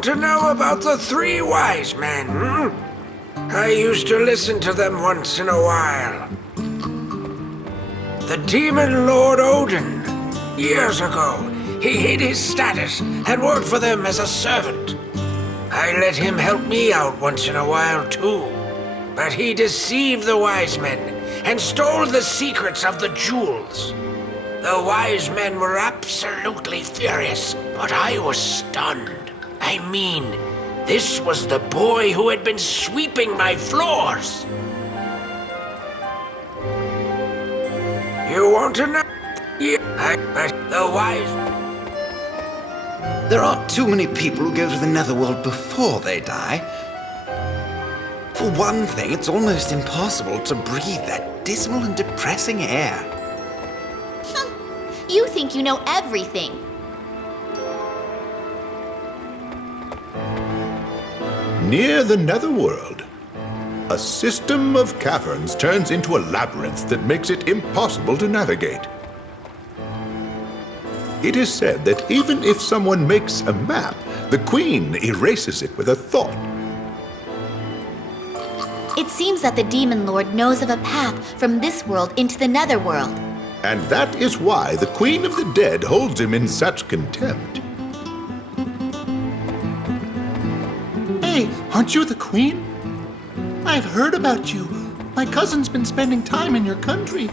want to know about the three wise men, I used to listen to them once in a while. The demon lord Odin, years ago, he hid his status and worked for them as a servant. I let him help me out once in a while too. But he deceived the wise men and stole the secrets of the jewels. The wise men were absolutely furious, but I was stunned. I mean, this was the boy who had been sweeping my floors. You want to know? Yeah, but the wise... There aren't too many people who go to the netherworld before they die. For one thing, it's almost impossible to breathe that dismal and depressing air. You think you know everything. Near the netherworld, a system of caverns turns into a labyrinth that makes it impossible to navigate. It is said that even if someone makes a map, the Queen erases it with a thought. It seems that the Demon Lord knows of a path from this world into the netherworld. And that is why the Queen of the Dead holds him in such contempt. Hey, aren't you the Queen? I've heard about you. My cousin's been spending time in your country.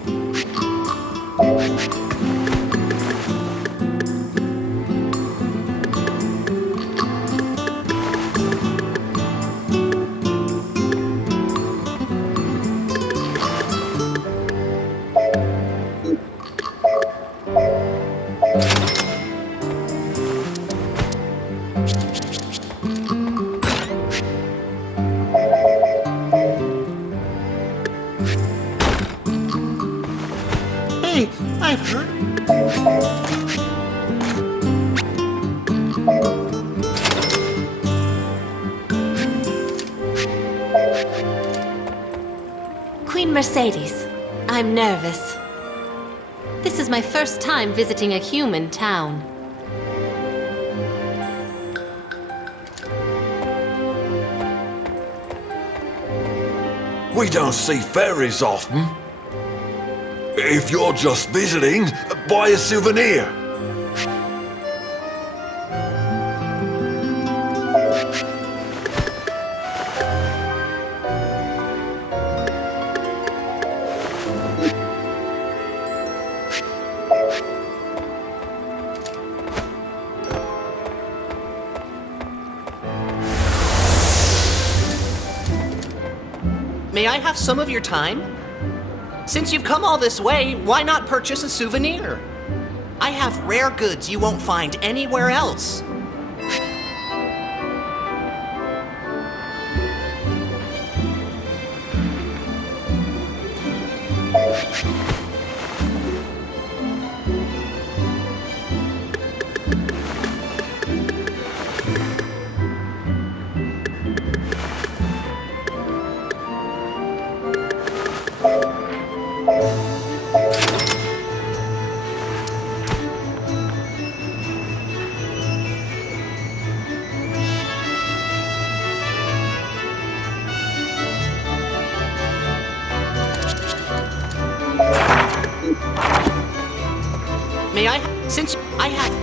Hey, I've heard... Queen Mercedes, I'm nervous. This is my first time visiting a human town. We don't see fairies often. If you're just visiting, buy a souvenir. May I have some of your time? Since you've come all this way, why not purchase a souvenir? I have rare goods you won't find anywhere else. May I, since I have...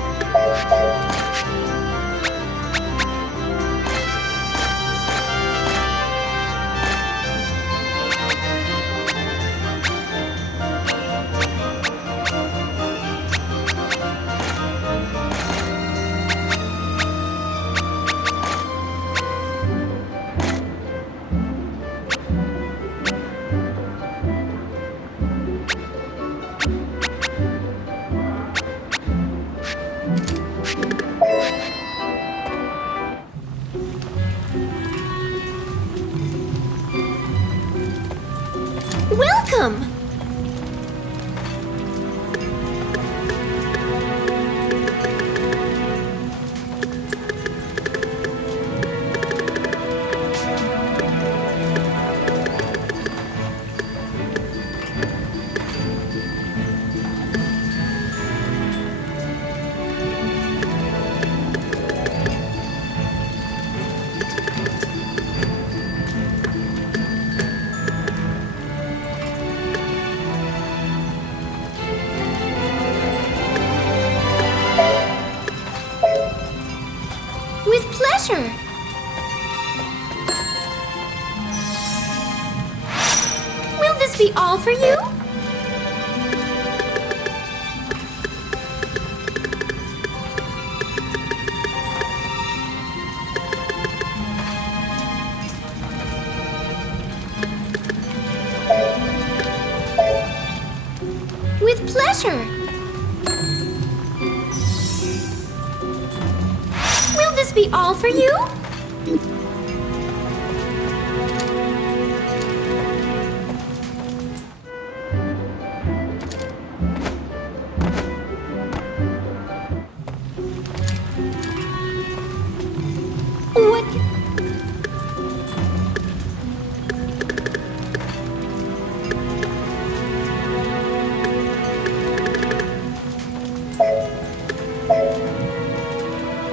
be all for you? With pleasure. Will this be all for you? What?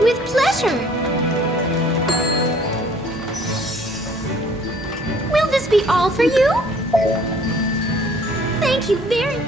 With pleasure. Will this be all for you? Thank you very much.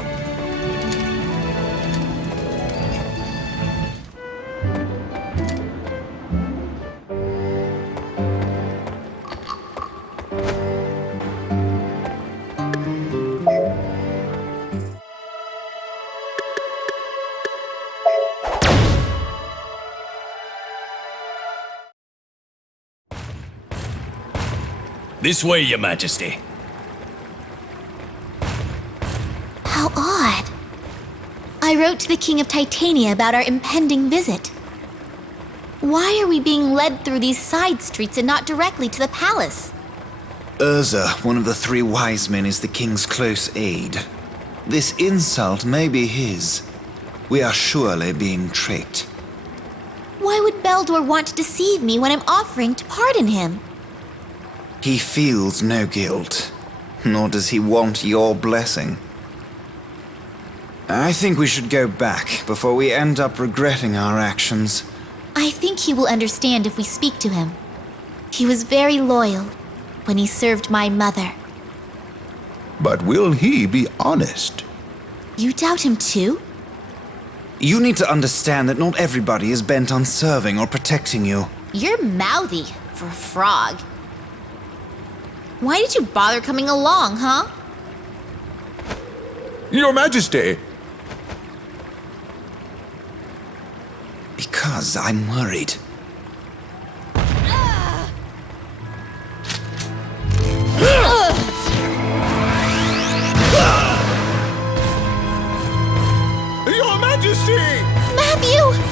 This way, Your Majesty. How odd. I wrote to the King of Titania about our impending visit. Why are we being led through these side streets and not directly to the palace? Urza, one of the three wise men, is the king's close aide. This insult may be his. We are surely being tricked. Why would Beldor want to deceive me when I'm offering to pardon him? He feels no guilt, nor does he want your blessing. I think we should go back before we end up regretting our actions. I think he will understand if we speak to him. He was very loyal when he served my mother. But will he be honest? You doubt him too? You need to understand that not everybody is bent on serving or protecting you. You're mouthy for a frog. Why did you bother coming along, huh? Your Majesty! Because I'm worried. Your Majesty! Matthew!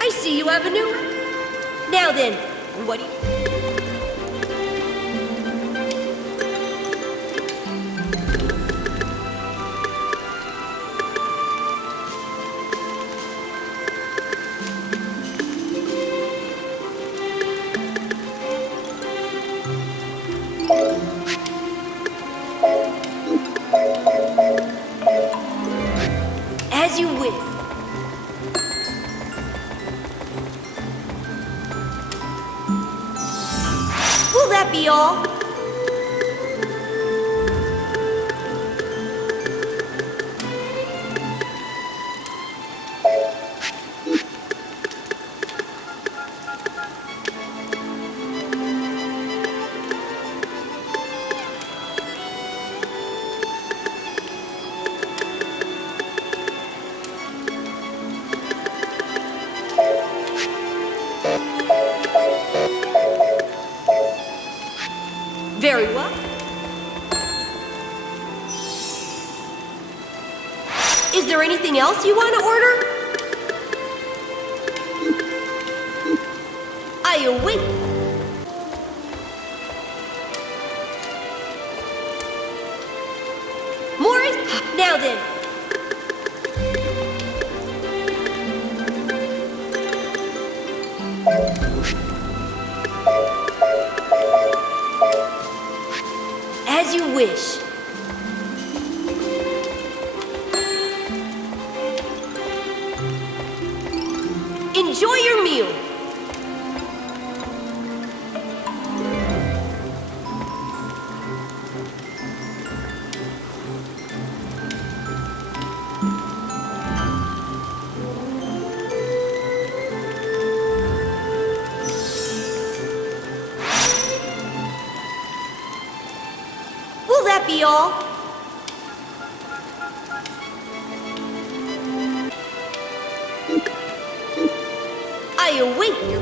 I see you have a new... Now then, what do you... As you wish. Will that be all? Very well. Is there anything else you want to order? I await. Morris, now then. As you wish. Enjoy your meal. Will that be all? I await your...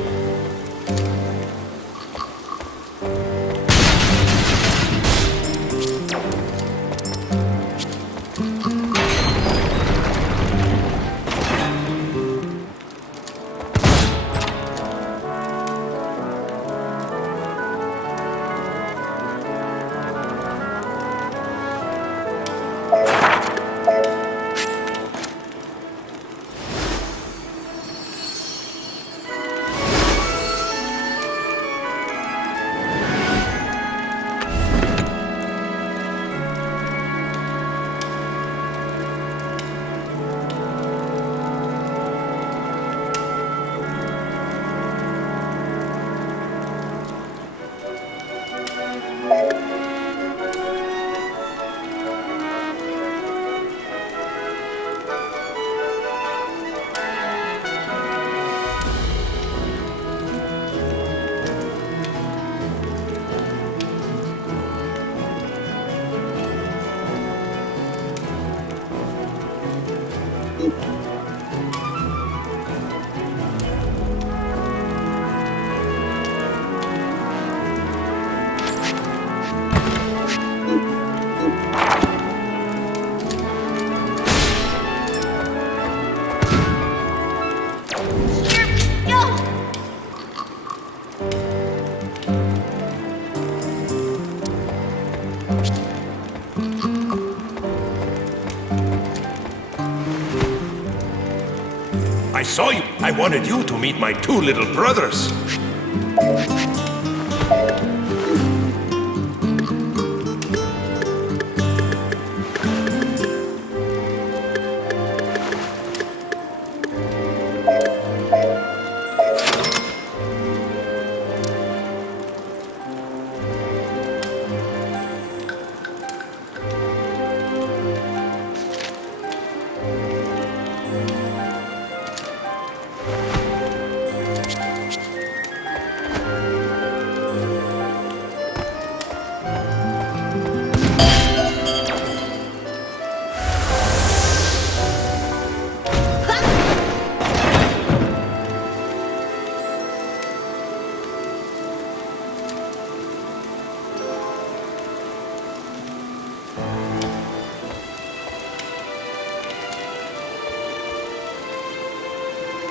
I saw you. I wanted you to meet my two little brothers.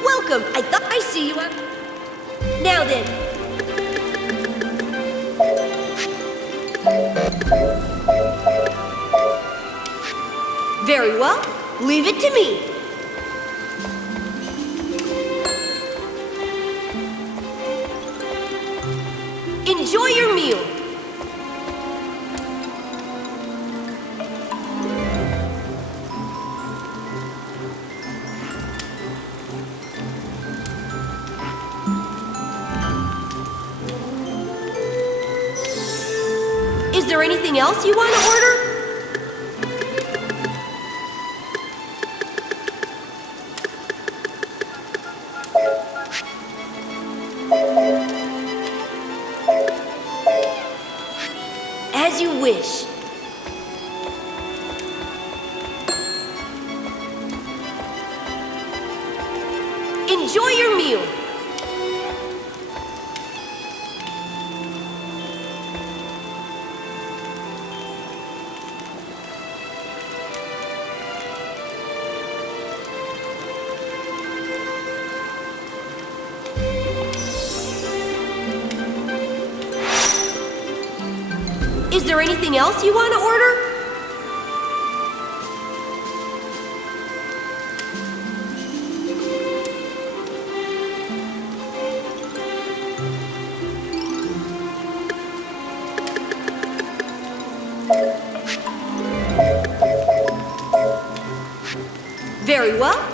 Welcome. I thought I see you up. Now then. Very well. Leave it to me. Enjoy your meal. Is there anything else you want to order? As you wish. Enjoy your meal. Is there anything else you want to order? Very well.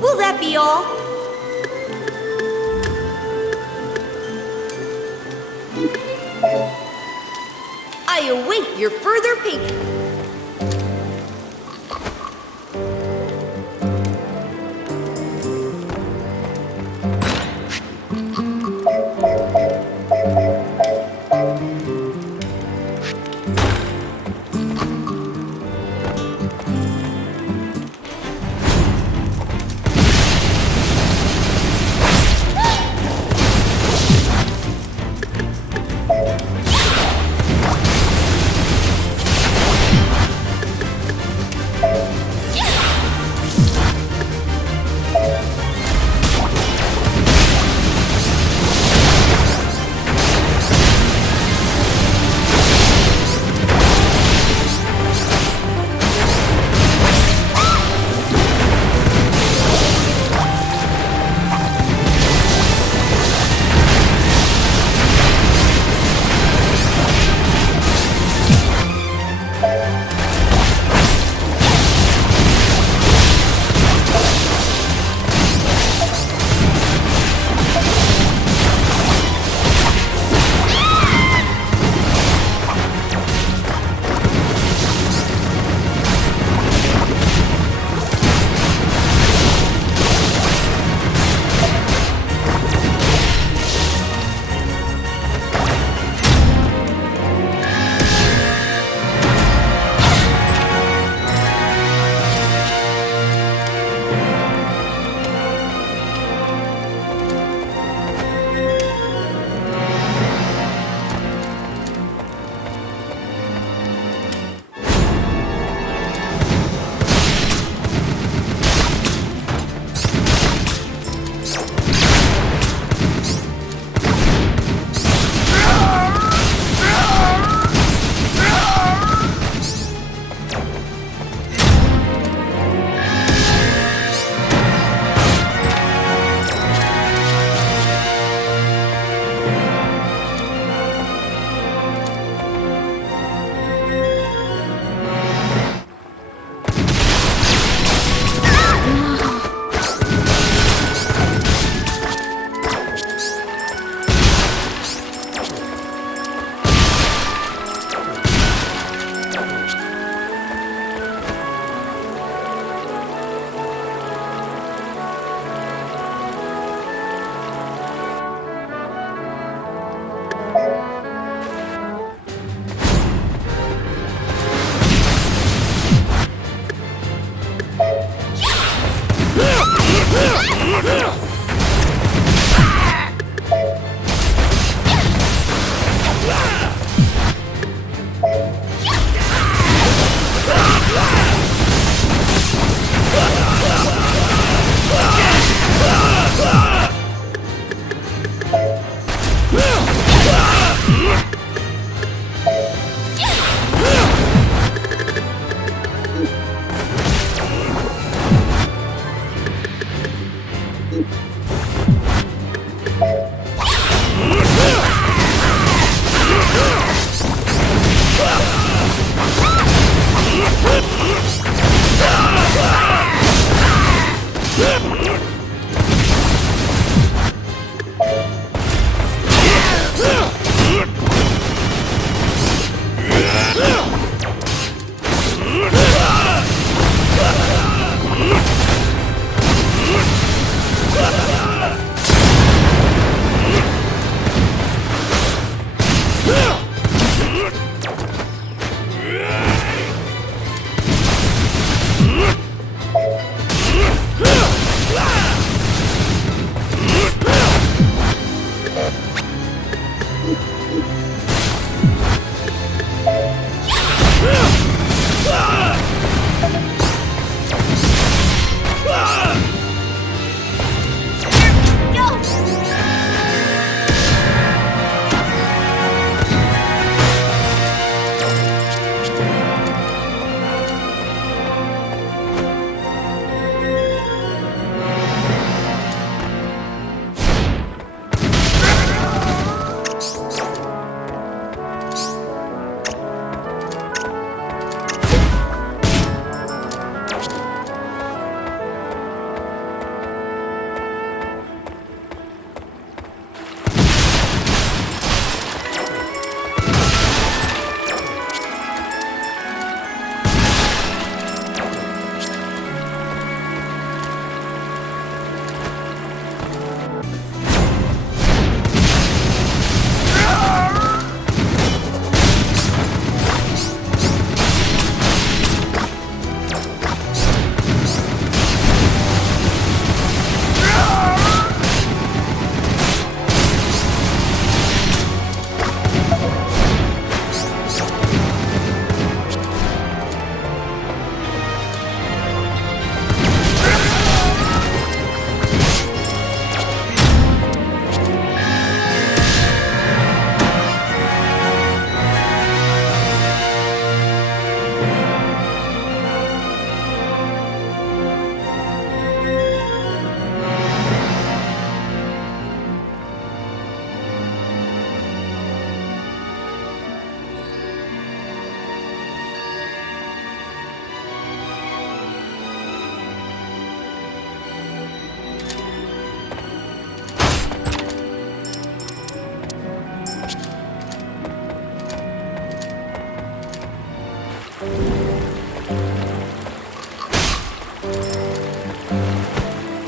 Will that be all? I await your further payment.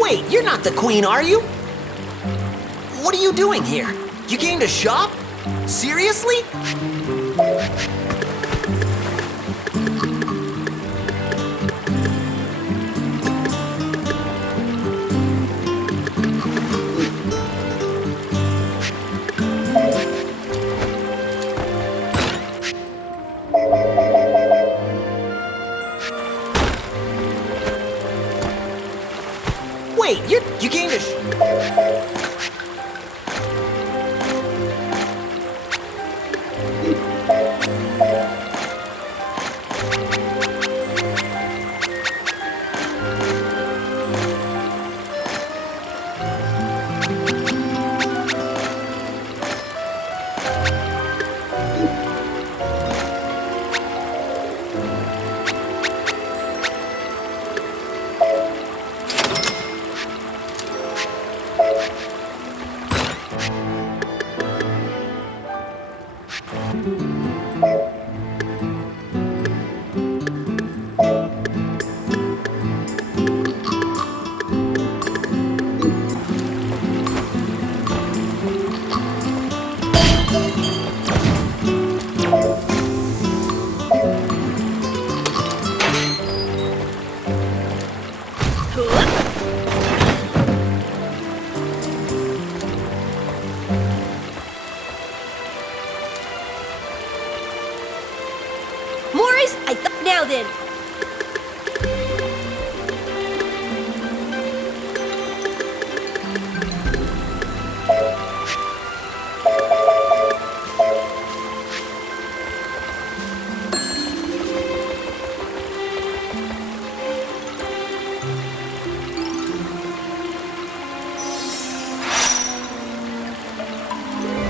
Wait, you're not the queen, are you? What are you doing here? You came to shop? Seriously? Wait, you came to Now then.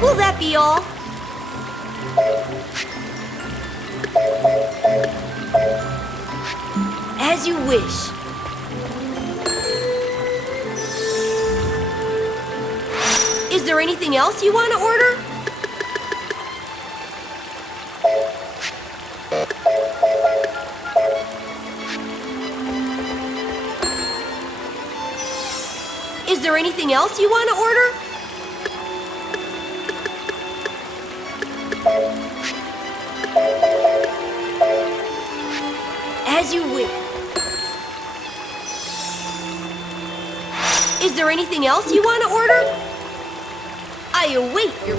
Will that be all? As you wish. Is there anything else you want to order? Is there anything else you want to order? As you wish. Is there anything else you want to order? I await your...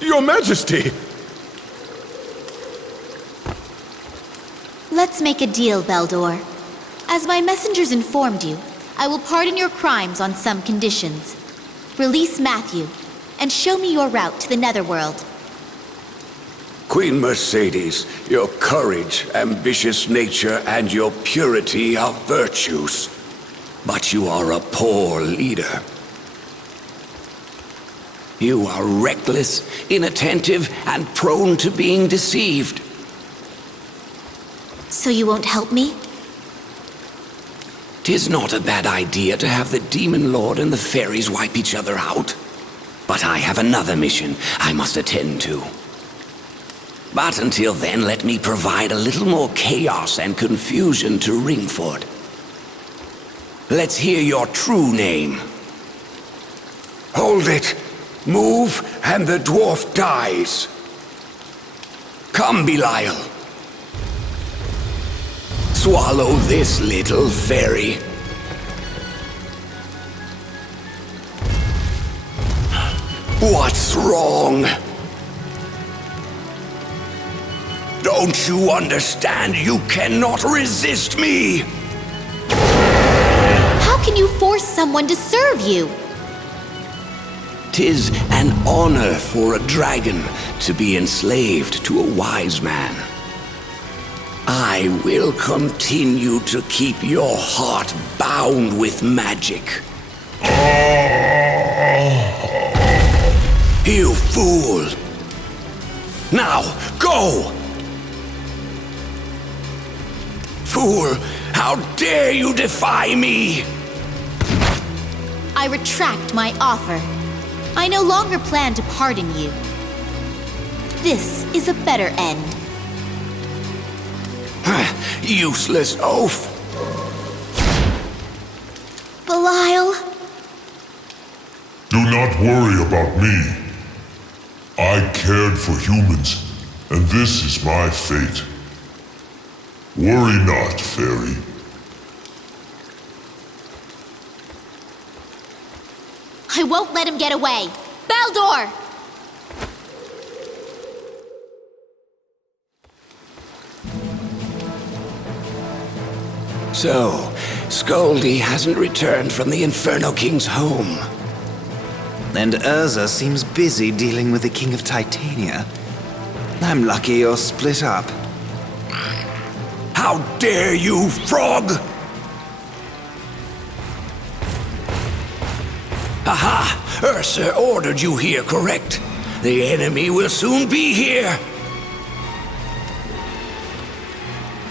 Your Majesty! Let's make a deal, Beldor. As my messengers informed you, I will pardon your crimes on some conditions. Release Matthew, and show me your route to the Netherworld. Queen Mercedes, your courage, ambitious nature, and your purity are virtues. But you are a poor leader. You are reckless, inattentive, and prone to being deceived. So you won't help me? 'Tis not a bad idea to have the Demon Lord and the fairies wipe each other out. But I have another mission I must attend to. But until then, let me provide a little more chaos and confusion to Ringford. Let's hear your true name. Hold it. Move, and the dwarf dies. Come, Belial. Swallow this, little fairy. What's wrong? Don't you understand? You cannot resist me! How can you force someone to serve you? 'Tis an honor for a dragon to be enslaved to a wise man. I will continue to keep your heart bound with magic. You fool! Now, go! Fool, how dare you defy me! I retract my offer. I no longer plan to pardon you. This is a better end. Useless oaf! Belial? Do not worry about me. I cared for humans, and this is my fate. Worry not, fairy. I won't let him get away. Beldor! So, Scoldy hasn't returned from the Inferno King's home. And Urza seems busy dealing with the King of Titania. I'm lucky you're split up. How dare you, frog! Aha! Ursa ordered you here, correct? The enemy will soon be here.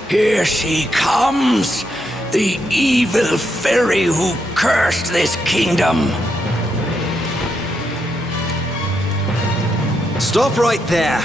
Here she comes, the evil fairy who cursed this kingdom. Stop right there!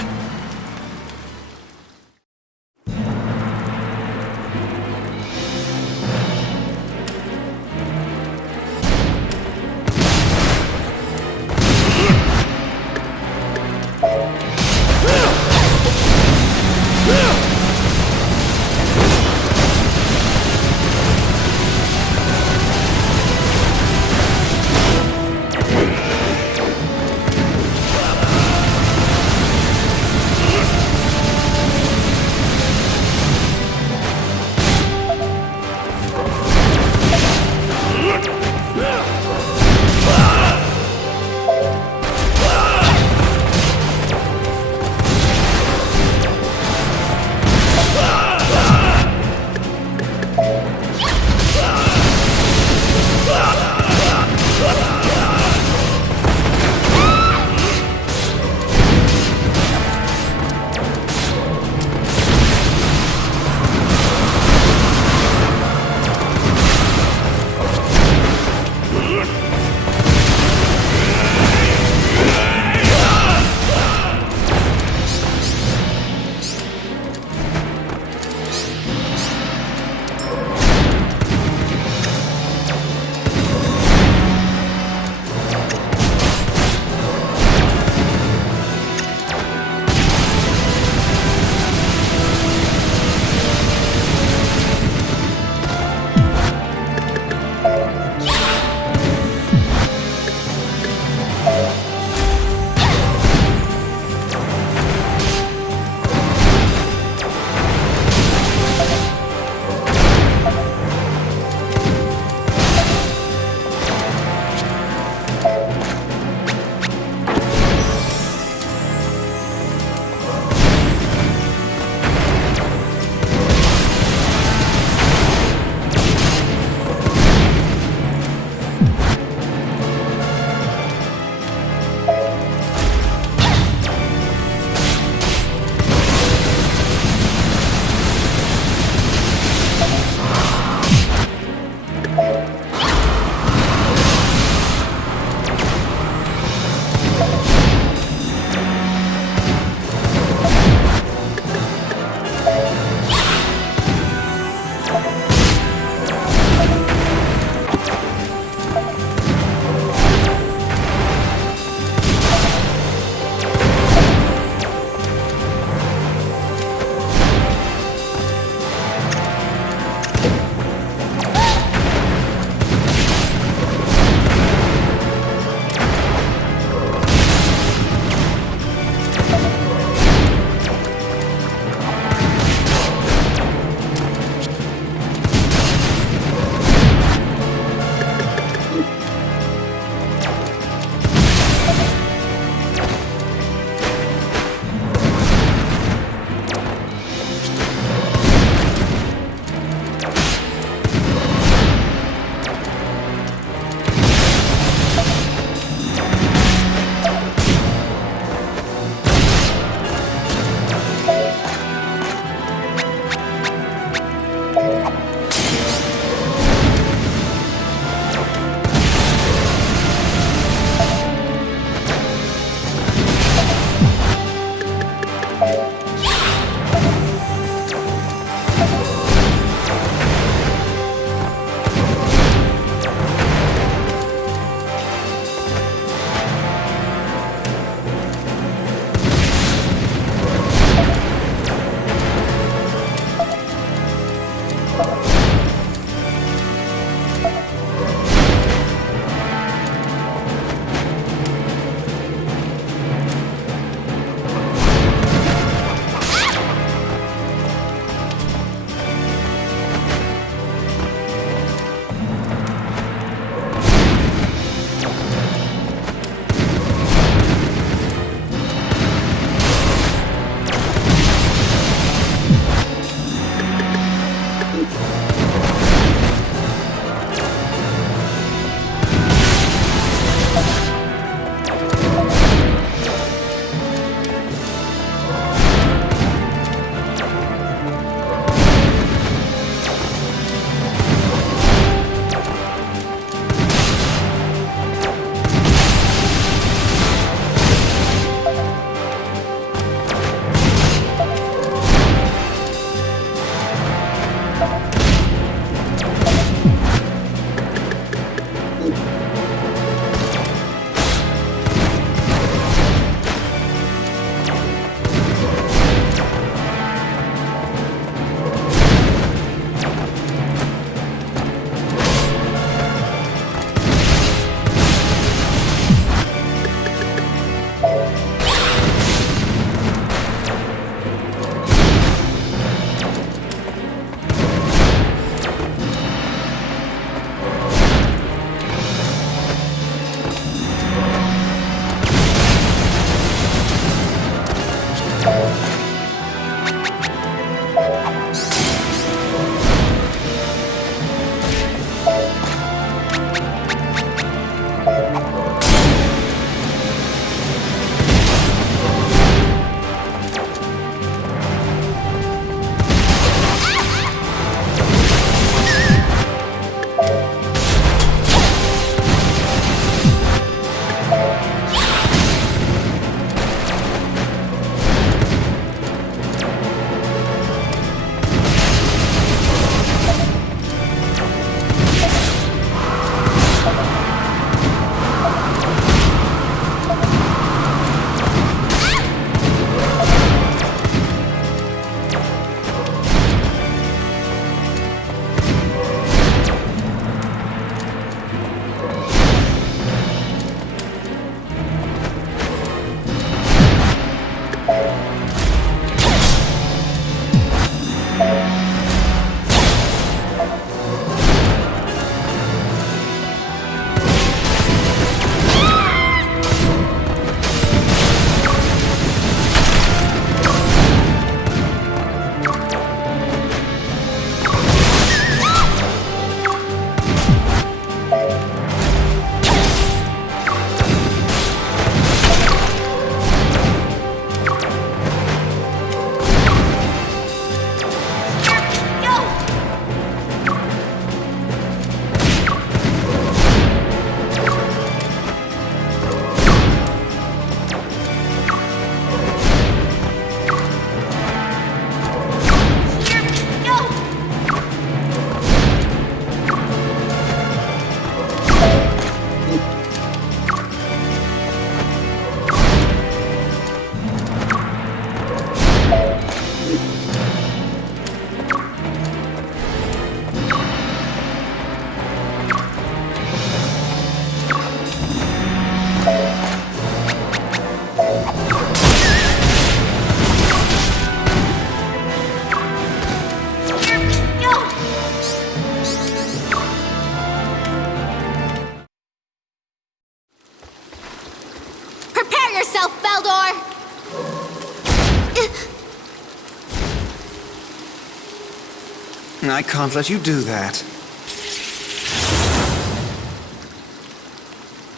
I can't let you do that.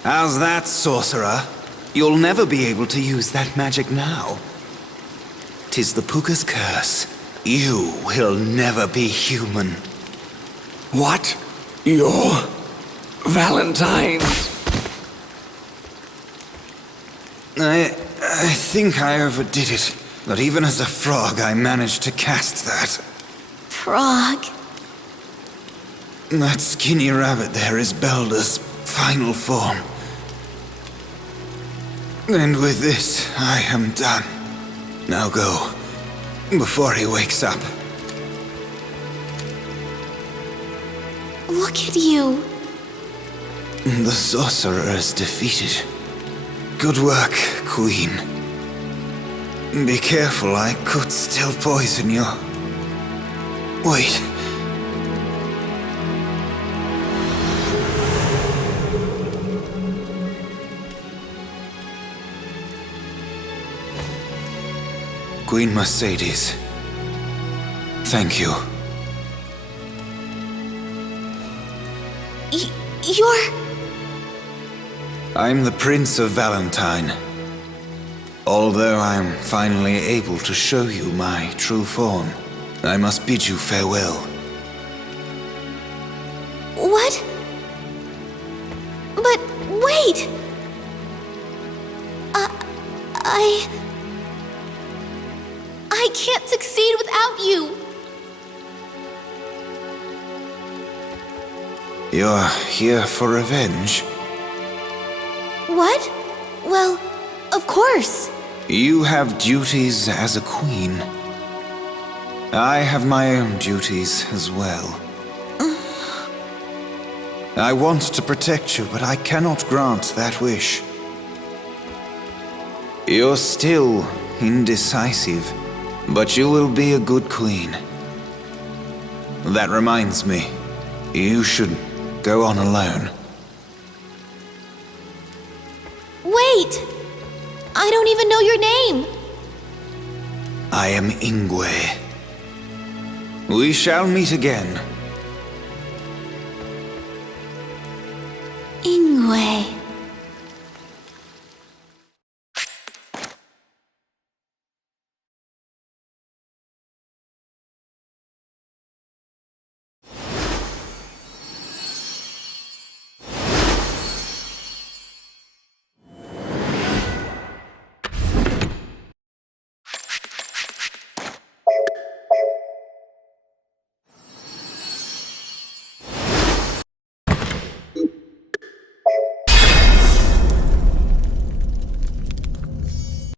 How's that, sorcerer? You'll never be able to use that magic now. 'Tis the Puka's curse. You will never be human. What? You're Valentine? I think I overdid it. But even as a frog, I managed to cast that. Frog. That skinny rabbit there is Beldor's final form. And with this, I am done. Now go, before he wakes up. Look at you. The sorcerer is defeated. Good work, Queen. Be careful, I could still poison you. Wait. Queen Mercedes, thank you. You're... I'm the Prince of Valentine. Although I'm finally able to show you my true form, I must bid you farewell. What? But wait! I can't succeed without you! You're here for revenge? What? Well, of course. You have duties as a queen. I have my own duties as well. I want to protect you, but I cannot grant that wish. You're still indecisive, but you will be a good queen. That reminds me, you should go on alone. Wait! I don't even know your name! I am Ingwe. We shall meet again. Ingwe.